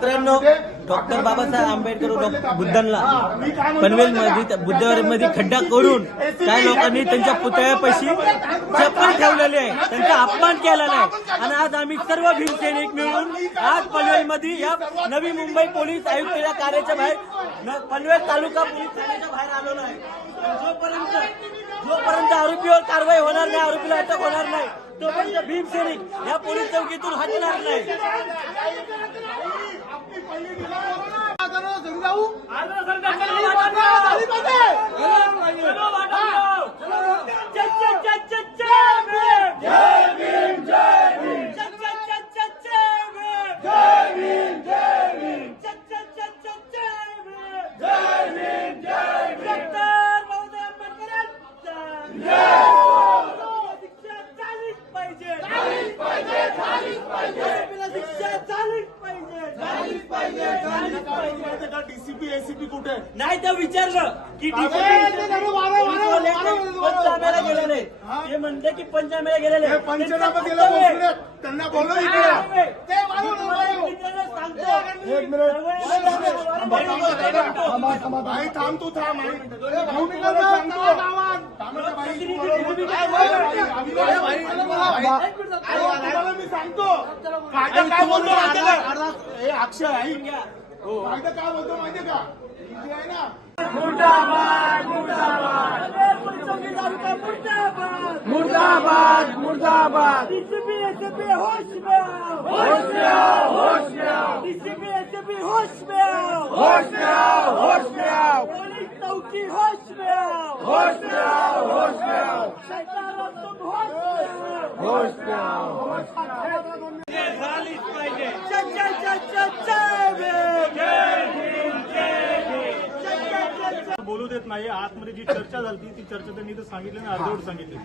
मित्रांनो, डॉक्टर बाबासाहेब आंबेडकर बुद्धांना पनवेल मध्ये बुद्धवारीमध्ये खड्डा करून काही लोकांनी त्यांच्या पुतळ्यापाशी चप्पल ठेवलेली आहे, त्यांचा अपमान केलेला आहे। आणि आज आम्ही सर्व भीमसैनिक मिळून आज पनवेलमध्ये या नवी मुंबई पोलीस आयुक्ताच्या कार्याच्या बाहेर पनवेल तालुका पोलीस ठाण्याच्या बाहेर आलेलो आहे। जोपर्यंत आरोपीवर कारवाई होणार नाही, आरोपीला अटक होणार नाही, तोपर्यंत भीमसैनिक या पोलीस चौकीतून हटणार नाही। डीसीपी एसीपी कुठे नाही तर विचारलं की पंचनाम्याला गेलेले, ते म्हणते की पंचनाम्याला गेलेले, पंचनामा केला बोलले, त्यांना बोलव इकडे। भाई थांब, तू थांब, मी सांगतो कायदा काय बोलतो अक्षय आई कायदा काय बोलतो माहितीये का? आहे ना मुर्दाबाद मुर्दाबाद मुर्दाबाद डीसीपी एसीपी होश में आओ, होश में आओ, होश में आओ, डीसीपी एसीपी होश में आओ, होश में आओ, होश में आओ, पुलिस चौकी होश में आओ, होश में आओ, होश में आओ, शैतानों तुम होश में आओ, होश में आओ, होश में आओ। झालीच पाहिजे। बोलू देत नाही। आतमध्ये जी चर्चा झाली ती चर्चा त्यांनी तर सांगितली ना, अर्धवट सांगितली।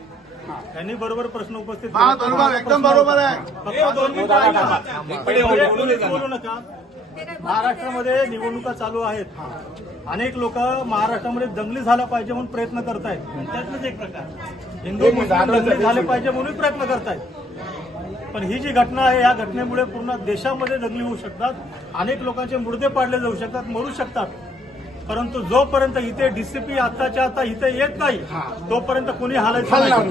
त्यांनी बरोबर प्रश्न उपस्थित बरोबर, एकदम बरोबर आहे। फक्त 2 मिनिटं बोलू नका। महाराष्ट्रामध्ये निवडणुका चालू आहेत, अनेक लोक महाराष्ट्रामध्ये दंगली झाला पाहिजे म्हणून प्रयत्न करतायत। त्यातलाच एक प्रकार हिंदू मुस्लिम दंगली झाले पाहिजे म्हणून प्रयत्न करतायत। पण ही जी घटना आहे, या घटनेमुळे पूर्ण देशामध्ये दंगली होऊ शकतात, अनेक लोकांचे मुर्दे पाडले जाऊ शकतात, मरू शकतात। परंतु जोपर्यंत इथे डीसीपी आताच्या आता इथे येत नाही तोपर्यंत कोणी हालायचं नाही।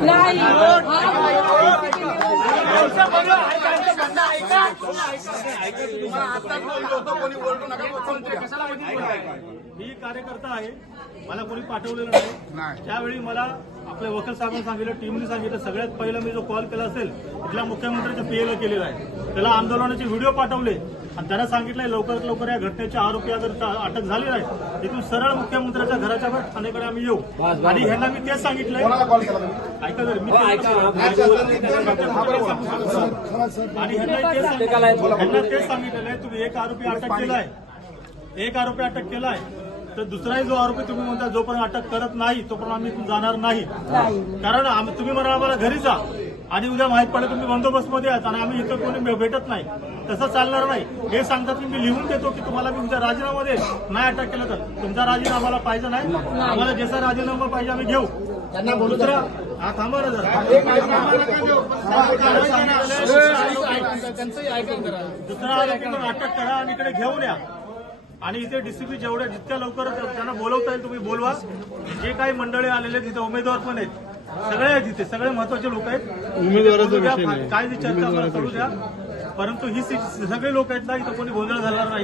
मी कार्यकर्ता आहे, मला कोणी पाठवलेलं नाही। त्यावेळी मला आपल्या वकील साहेबांनी सांगितलं, टीमने सांगितलं, सगळ्यात पहिला मी जो कॉल केला असेल तिथल्या मुख्यमंत्र्यांच्या पीएला केलेला आहे, त्याला आंदोलनाचे व्हिडिओ पाठवले आणि त्यांना सांगितलंय लवकरात लवकर या घटनेचे आरोपी अगर अटक झाली नाही तिथून सरळ मुख्यमंत्र्यांच्या घराच्या ठाण्याकडे आम्ही येऊ। आणि ह्यांना मी तेच सांगितलंय, ऐका जर मी आणि ह्यांना तेच सांगितलेलं आहे, तुम्ही एक आरोपी अटक केलाय, एक आरोपी अटक केलाय, तर दुसराही जो आरोपी तुम्ही म्हणता जोपर्यंत अटक करत नाही तोपर्यंत आम्ही इथून जाणार नाही। कारण तुम्ही म्हणा आम्हाला घरी जा आणि उद्या माहित पडलं तुम्ही बंदोबस्तमध्ये आहात आणि आम्ही इथं कोणी भेटत नाही, तसं चालणार नाही। हे सांगतात की मी लिहून देतो की तुम्हाला मी उद्या राजीनामा देईल, नाही अटक केलं तर तुमचा राजीनामा आम्हाला पाहिजे नाही, आम्हाला जसा राजीनामा पाहिजे आम्ही घेऊ। दुसरा हा थांबा ना जरा, दुसरा आरोपी अटक करा आणि इकडे घेऊन या आणि इथे डीसीपी जितक्या लवकर त्यांना बोलवता येईल तुम्ही बोलवा। जे काही मंडळी आलेले तिथे उमेदवार पण आहेत, सगळे आहेत, तिथे सगळे महत्वाचे लोक आहेत, उमेदवाराचा काय चर्चा आम्हाला करू द्या। परंतु ही सगळे लोक आहेत ना, इथं कोणी गोंधळ घालणार नाही।